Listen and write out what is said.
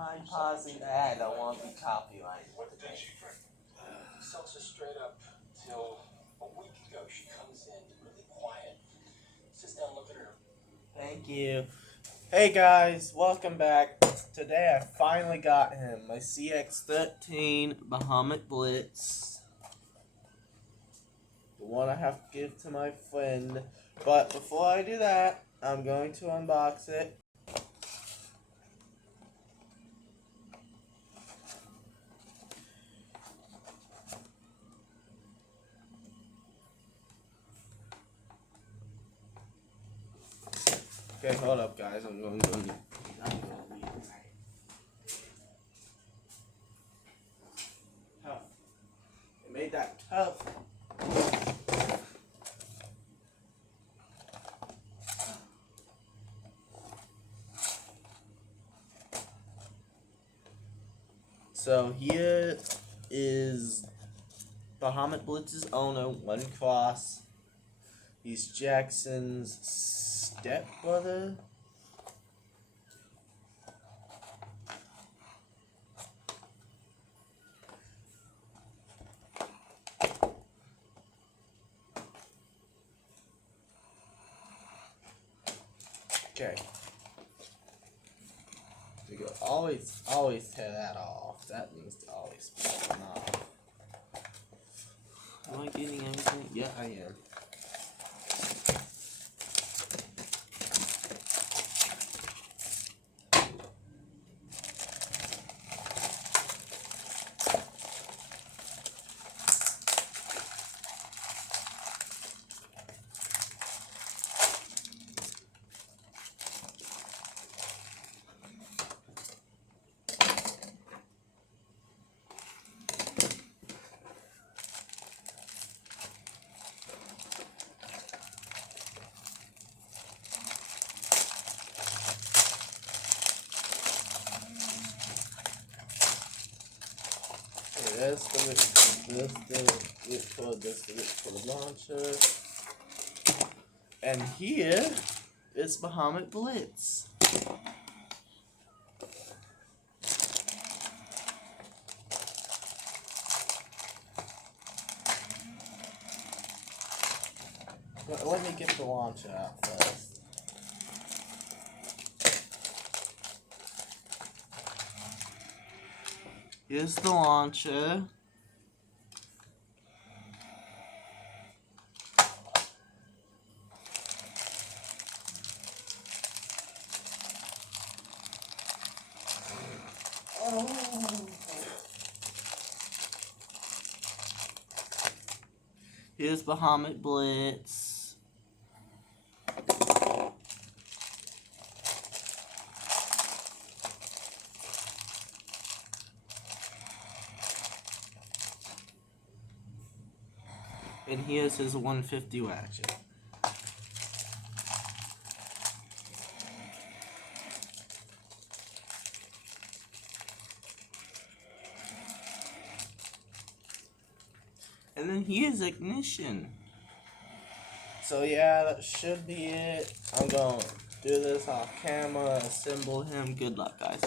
mind pausing that? I don't want to be copyrighted. What did she drink? Seltzer straight up till a week ago. She comes in really quiet. Sits down, look at her. Thank you. Hey guys, welcome back. Today I finally got him. My CX-13 Bahamut Blitz. The one I have to give to my friend. But before I do that, I'm going to unbox it. Okay, hold up guys, I'm going to read it. Tough. It made that tough. So here is Bahamut Blitz's owner, One Cross. He's Jackson's stepbrother. Okay. So you always tear that off. That needs to always be taken off. Am I getting everything? Yeah, I am. That's for the launcher. And here is Bahamut Blitz. Let me get the launcher out first. Here's the launcher. Here's Bahamut Blitz. And here's his 150 ratchet. And then here's ignition. So yeah, that should be it. I'm going to do this off camera, assemble him. Good luck, guys.